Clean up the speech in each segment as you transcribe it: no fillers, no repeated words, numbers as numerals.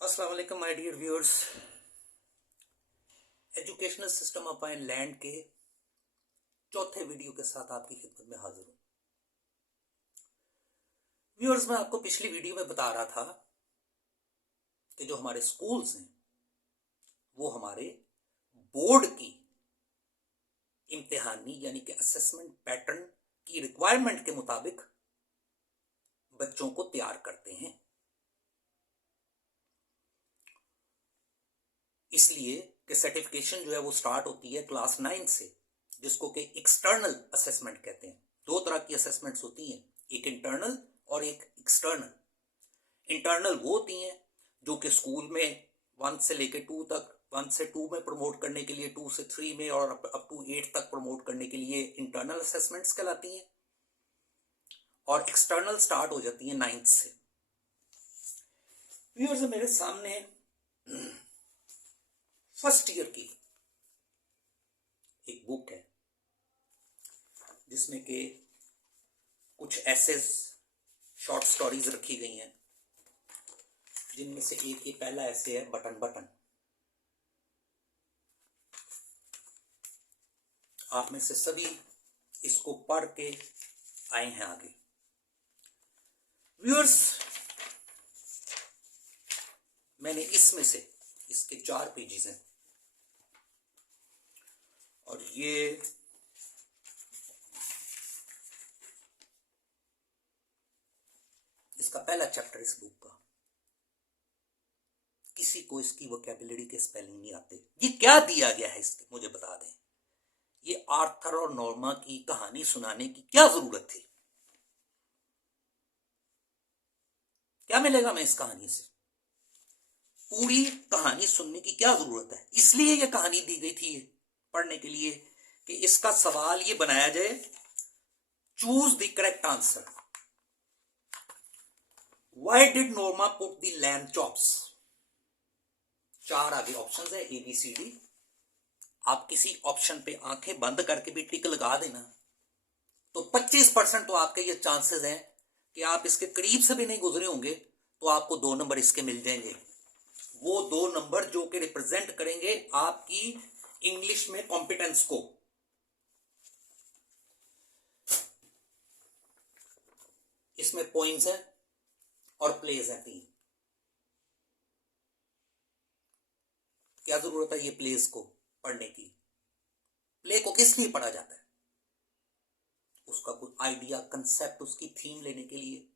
अस्सलाम वालेकुम my dear viewers. Educational system of land के चौथे वीडियो के साथ आपकी खिदमत में हाजिर हूं। व्यूअर्स, मैं आपको पिछली वीडियो में बता रहा था कि जो हमारे स्कूल्स हैं वो हमारे बोर्ड की इम्तिहानी यानी कि असेसमेंट पैटर्न की रिक्वायरमेंट के मुताबिक बच्चों को तैयार करते हैं। इसलिए कि सर्टिफिकेशन जो है वो स्टार्ट होती है क्लास 9 से, जिसको कि एक्सटर्नल असेसमेंट कहते हैं। दो तरह की असेसमेंट्स होती हैं, एक इंटरनल और एक एक्सटर्नल। इंटरनल वो होती हैं जो कि स्कूल में 1 से लेकर 2 तक, 1 से 2 में प्रमोट करने के लिए, 2 से 3 में और अप टू 8 तक प्रमोट करने के लिए इंटरनल असेसमेंट्स कहलाती हैं, और एक्सटर्नल स्टार्ट हो जाती है 9th से। व्यूअर्स, मेरे सामने फर्स्ट ईयर की एक बुक है जिसमें कि कुछ एसेस, शॉर्ट स्टोरीज रखी गई हैं, जिनमें से एक ये पहला ऐसे है, बटन बटन। आप में से सभी इसको पढ़ के आए हैं आगे। व्यूअर्स, मैंने इसमें से इसके 4 पेजेस हैं और ये इसका पहला चैप्टर इस बुक का। किसी को इसकी वोकैबुलरी के स्पेलिंग नहीं आते। ये क्या दिया गया है इसके, मुझे बता दें। ये आर्थर और नॉर्मा की कहानी सुनाने की क्या जरूरत थी? क्या मिलेगा मैं इस कहानी से? पूरी कहानी सुनने की क्या जरूरत है? इसलिए ये कहानी दी गई थी पढ़ने के लिए कि इसका सवाल ये बनाया जाए, choose the correct answer. Why did Norma put the lamb chops? 4 आगे ऑप्शंस है, ABCD। आप किसी ऑप्शन पे आंखें बंद करके भी टिक लगा देना तो 25% तो आपके ये चांसेस हैं कि आप इसके करीब से भी नहीं गुजरे होंगे तो आपको 2 नंबर इसके मिल जाएंगे। वो 2 नंबर जो कि रिप्रेजेंट करेंगे आपकी इंग्लिश में कॉम्पिटेंस को। इसमें पोइम्स हैं और प्लेज हैं 3। क्या जरूरत है ये प्लेज को पढ़ने की? प्ले को किस लिए पढ़ा जाता है? उसका कोई आइडिया, कंसेप्ट, उसकी थीम लेने के लिए,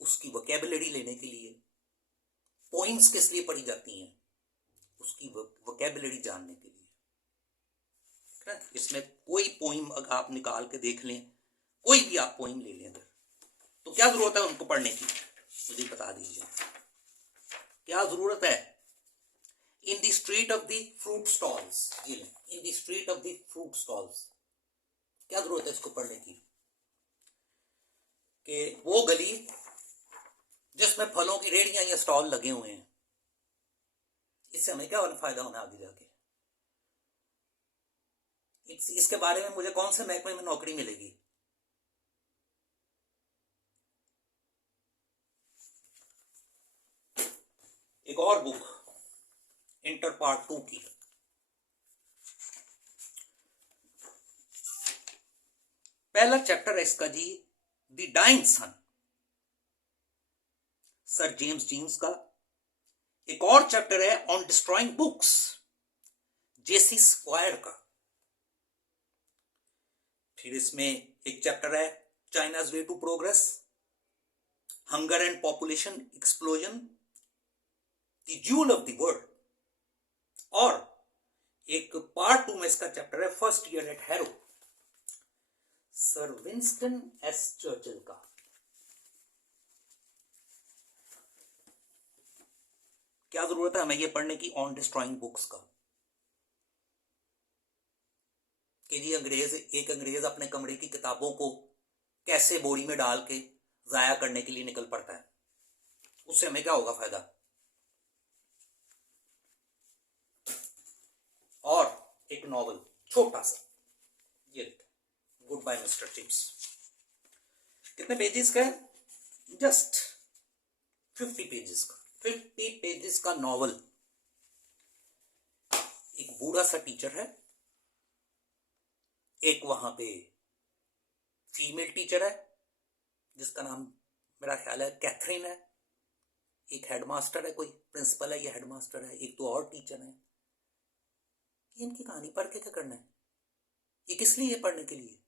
उसकी वोकैबुलरी लेने के लिए। पोइम्स किस लिए पढ़ी जाती हैं? उसकी वोकैबुलरी जानने के लिए। इसमें कोई पोइम अगर आप निकाल के देख लें, कोई भी आप पोइम ले लें अगर, तो क्या जरूरत है उनको पढ़ने की? मुझे बता दीजिए क्या जरूरत है? In the street of the fruit stalls, in the street of the fruit stalls, क्या जरूरत है इसको पढ़ने की? कि वो गली जिसमें फलों की रेहड़ियां या स्टॉल लगे हुए हैं, इससे हमें क्या फायदा होना आगे जाके? इसके बारे में मुझे कौन से महकमे में नौकरी मिलेगी? एक और बुक इंटर पार्ट 2 की, पहला चैप्टर है इसका जी, the dying sun, sir James Jeans का। एक और चैप्टर है on destroying books, J C Squire का। फिर इसमें एक चैप्टर है China's way to progress, hunger and population explosion, the jewel of the world. और एक पार्ट 2 में इसका चैप्टर है first year at Harrow, sir Winston S Churchill का। क्या जरूरत है हमें ये पढ़ने की ऑन डिस्ट्रॉइंग बुक्स का? कि जी एक अंग्रेज अपने कमरे की किताबों को कैसे बोरी में डाल के जाया करने के लिए निकल पड़ता है, उससे हमें क्या होगा फायदा? और एक नॉवल छोटा सा, ये गुड बाय मिस्टर चिप्स, कितने पेजेस का है? जस्ट 50 पेजेस का, 50 पेजेस का नॉवल। एक बूढ़ा सा टीचर है, एक वहां पे फीमेल टीचर है जिसका नाम मेरा ख्याल है कैथरीन है, एक हेडमास्टर है, कोई प्रिंसिपल है या हेडमास्टर है, एक तो और टीचर है। इनकी कहानी पढ़ के क्या करना है? ये किस लिए पढ़ने के लिए?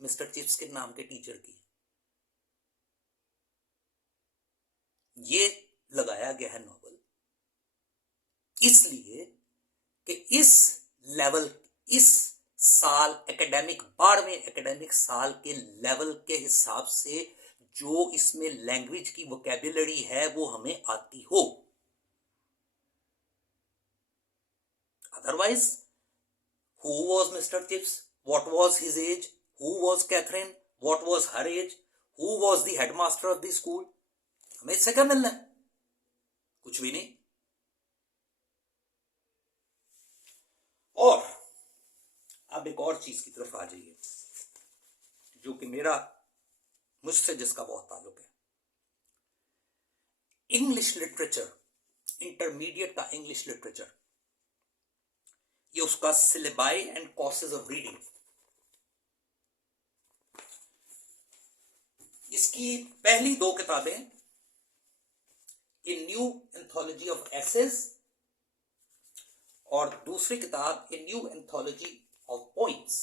मिस्टर चिप्स के नाम के टीचर की ये लगाया गया है नॉवल, इसलिए कि इस लेवल, इस साल एकेडमिक, 12वें एकेडमिक साल के लेवल के हिसाब से जो इसमें लैंग्वेज की वोकैबुलरी है वो हमें आती हो। Otherwise who was Mr. Chips, what was his age, who was Catherine, what was her age, who was the headmaster of the school, हमें इससे क्या मिलना है? कुछ भी नहीं। और अब एक और चीज की तरफ आ जाइए जो कि मुझसे जिसका बहुत ताल्लुक है। इंग्लिश लिटरेचर, इंटरमीडिएट का इंग्लिश लिटरेचर, ये उसका syllabi and courses of reading, इसकी पहली 2 किताबें, a new anthology of essays, और दूसरी किताब a new anthology of poems.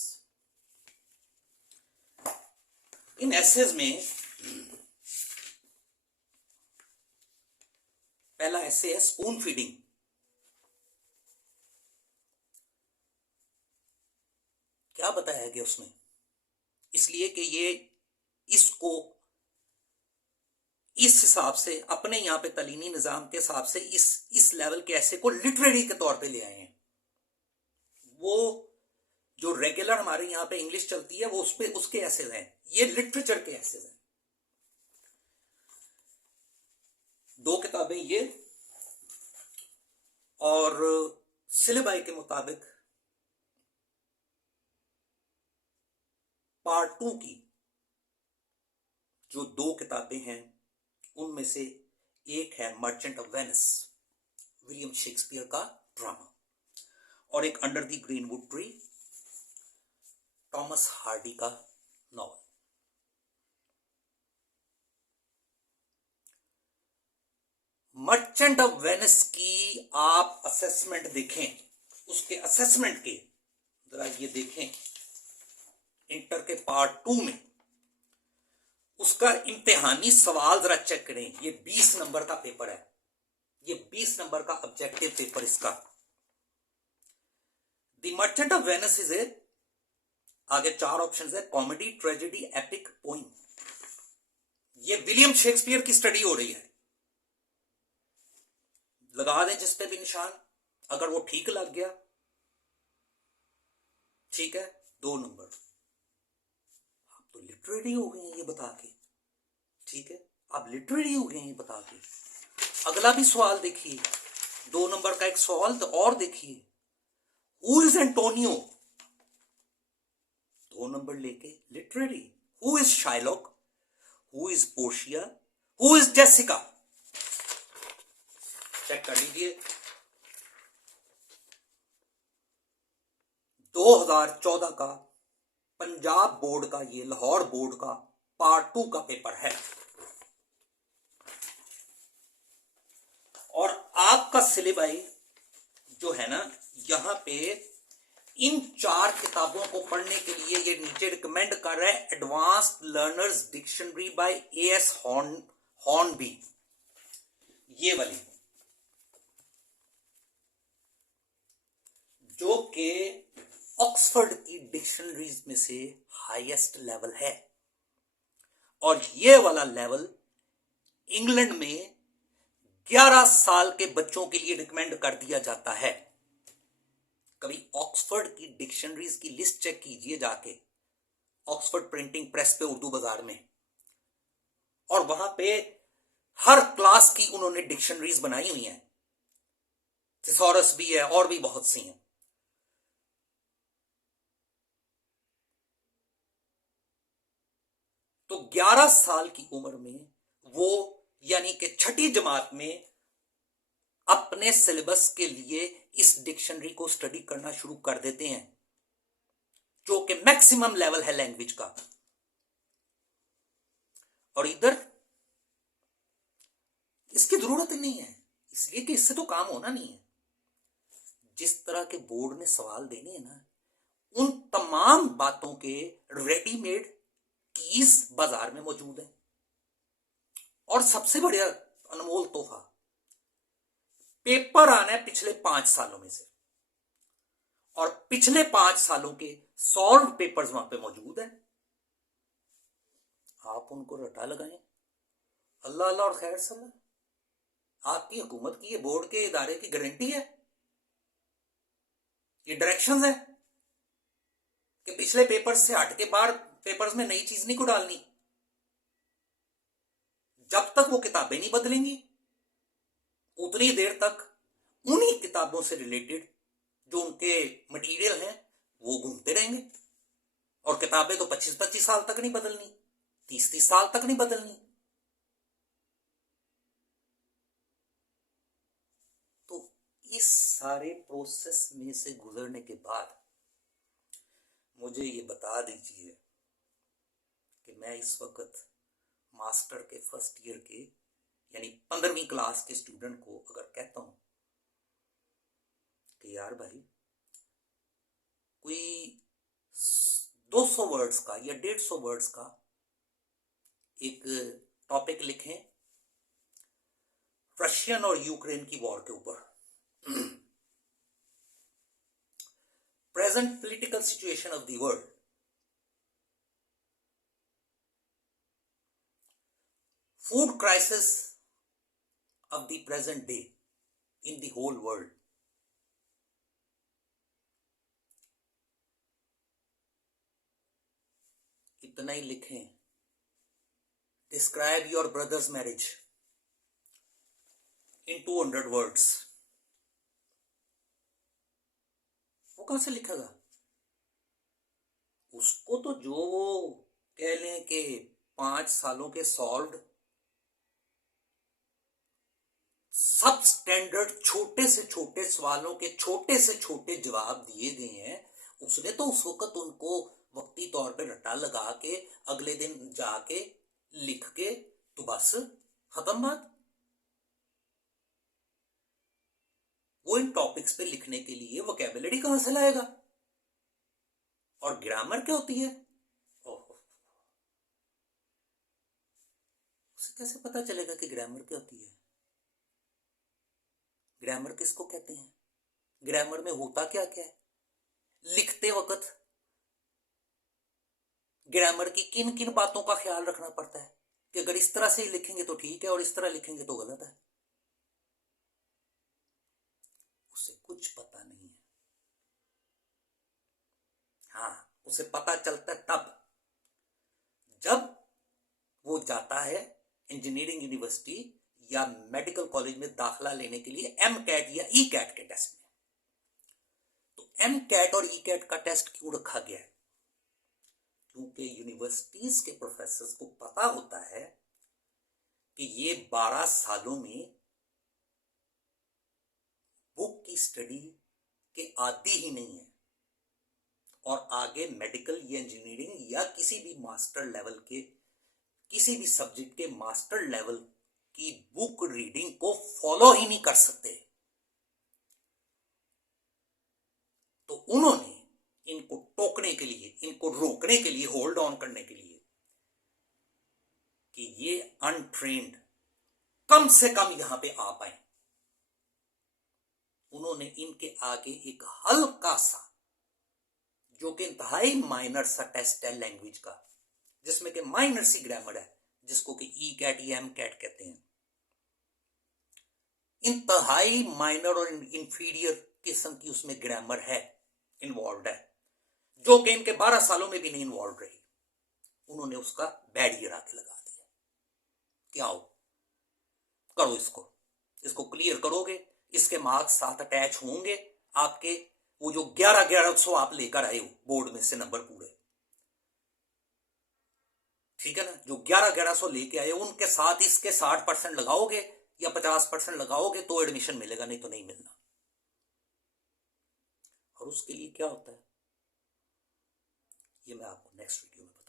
इन एसेज में पहला एसे है स्पून फीडिंग। क्या बताया गया उसमें? इसलिए कि ये इसको इस हिसाब से अपने यहां पे तलीमी निजाम के हिसाब से इस लेवल के ऐसे को लिटरेरी के तौर पे ले आए हैं। वो जो रेगुलर हमारे यहां पे इंग्लिश चलती है वो उस पे उसके एसेज हैं, ये लिटरेचर के एसेज हैं। 2 किताबें ये, और सिलेबाई के मुताबिक पार्ट 2 की जो 2 किताबें हैं उनमें से एक है merchant of Venice, William Shakespeare का ड्रामा, और एक under the greenwood tree, Thomas Hardy का नॉवल। मर्चेंट ऑफ वेनिस की आप असेसमेंट देखें, उसके असेसमेंट के जरा ये देखें, इंटर के पार्ट 2 में उसका इम्तिहानी सवाल जरा चेक करें। ये 20 नंबर का पेपर है, ये 20 नंबर का ऑब्जेक्टिव पेपर इसका। The merchant of Venice is a, आगे 4 ऑप्शंस है, कॉमेडी, ट्रेजेडी, एपिक, पोइम। ये विलियम शेक्सपियर की स्टडी हो रही है। लगा दें जिस पे भी निशान, अगर वो ठीक लग गया ठीक है, 2 नंबर। आप तो लिटरेरी हो गए हैं ये बता के, ठीक है, आप लिटरेरी हो गए हैं ये बता के। अगला भी सवाल देखिए, 2 नंबर का एक सवाल तो और देखिए, हु इज एंटोनियो, 2 नंबर लेके literary. Who is Shylock, who is Portia, who is Jessica, check कर लीजिए। 2014 का पंजाब बोर्ड का, ये लाहौर बोर्ड का पार्ट 2 का पेपर है। और आपका सिलेबाई जो है ना, यहां पे इन 4 किताबों को पढ़ने के लिए ये नीचे रिकमेंड कर रहा है advanced learner's dictionary by AS Hornby, ये वाली, जो कि ऑक्सफोर्ड की डिक्शनरीज में से हाईएस्ट लेवल है। और ये वाला लेवल इंग्लैंड में 11 साल के बच्चों के लिए रिकमेंड कर दिया जाता है। कभी ऑक्सफोर्ड की डिक्शनरीज की लिस्ट चेक कीजिए जाके, ऑक्सफोर्ड प्रिंटिंग प्रेस पे उर्दू बाजार में, और वहां पे हर क्लास की उन्होंने डिक्शनरीज बनाई हुई हैं। थिसॉरस भी है और भी बहुत सी हैं। तो 11 साल की उम्र में वो यानी कि छठी जमात में अपने सिलेबस के लिए इस डिक्शनरी को स्टडी करना शुरू कर देते हैं, जो कि मैक्सिमम लेवल है लैंग्वेज का। और इधर इसकी जरूरत ही नहीं है, इसलिए कि इससे तो काम होना नहीं है। जिस तरह के बोर्ड में सवाल देने हैं ना, उन तमाम बातों के रेडीमेड कीज बाजार में मौजूद है। और सबसे बढ़िया अनमोल तोहफा, पेपर आना है पिछले 5 सालों में से, और पिछले 5 सालों के सॉल्व पेपर्स वहां पे मौजूद है। आप उनको रटा लगाएं, अल्लाह अल्लाह और खैर सल्लाह। आपकी हुकूमत की, ये बोर्ड के इदारे की गारंटी है, ये डायरेक्शंस है कि पिछले पेपर्स से हट के बाहर पेपर्स में नई चीज नहीं को डालनी। जब तक वो किताबें नहीं बदलेंगी, उतनी देर तक उन्हीं किताबों से रिलेटेड जो उनके मटेरियल हैं वो घूमते रहेंगे। और किताबें तो 25-25 साल तक नहीं बदलनी, 30-30 साल तक नहीं बदलनी। तो इस सारे प्रोसेस में से गुजरने के बाद मुझे ये बता दीजिए कि मैं इस वक्त मास्टर के फर्स्ट ईयर के यानी 15वीं क्लास के स्टूडेंट को अगर कहता हूं कि यार भाई कोई 200 वर्ड्स का या 150 वर्ड्स का एक टॉपिक लिखें रशियन और यूक्रेन की वॉर के ऊपर, present political situation of the world, food crisis of the present day in the whole world, इतना ही लिखें। Describe your brothers marriage in 200 words. वो कहां से लिखेगा? उसको तो जो वो कह लें कि 5 सालों के सॉल्व्ड सब स्टैंडर्ड छोटे से छोटे सवालों के छोटे से छोटे जवाब दिए गए हैं, उसने तो उस वक्त उनको वक्ती तौर पे रट्टा लगा के अगले दिन जाके लिख के तो बस खत्म बात। वो इन टॉपिक्स पे लिखने के लिए वोकैबुलरी कहां से लाएगा? और ग्रामर क्या होती है? ओहो, उसे कैसे पता चलेगा कि ग्रामर क्या होती है? ग्रामर किसको कहते हैं? ग्रामर में होता क्या क्या है? लिखते वक्त ग्रामर की किन किन बातों का ख्याल रखना पड़ता है कि अगर इस तरह से ही लिखेंगे तो ठीक है और इस तरह लिखेंगे तो गलत है? उसे कुछ पता नहीं है। हाँ, उसे पता चलता है तब जब वो जाता है इंजीनियरिंग यूनिवर्सिटी या मेडिकल कॉलेज में दाखिला लेने के लिए एमकैट या ई कैट के टेस्ट में। तो एमकैट और ई कैट का टेस्ट क्यों रखा गया है? क्योंकि यूनिवर्सिटीज के प्रोफेसर्स को पता होता है कि ये 12 सालों में बुक की स्टडी के आदी ही नहीं है और आगे मेडिकल या इंजीनियरिंग या किसी भी मास्टर लेवल के किसी भी सब्जेक्ट के मास्टर लेवल की बुक रीडिंग को फॉलो ही नहीं कर सकते। तो उन्होंने इनको टोकने के लिए, इनको रोकने के लिए, होल्ड ऑन करने के लिए कि ये अनट्रेन्ड कम से कम यहां पे आ पाए, उन्होंने इनके आगे एक हल्का सा जो कि इंतहाई माइनर सा टेस्ट है लैंग्वेज का, जिसमें कि माइनर सी ग्रामर है, जिसको कि ई कैट या एम कैट कहते हैं। इंतहाई माइनर और इंफीरियर किस्म की उसमें ग्रामर है, इन्वॉल्व है, जो कि इनके 12 सालों में भी नहीं इन्वॉल्व रही। उन्होंने उसका बैरियर आके लगा दिया कि आओ करो, इसको क्लियर करोगे, इसके मार्क्स साथ अटैच होंगे आपके, वो जो 1100 आप लेकर आए हो बोर्ड में से नंबर पूरे, ठीक है ना, जो 1100 लेके आए उनके साथ इसके 60% लगाओगे या 50% लगाओगे तो एडमिशन मिलेगा, नहीं तो नहीं मिलना। और उसके लिए क्या होता है ये मैं आपको नेक्स्ट वीडियो में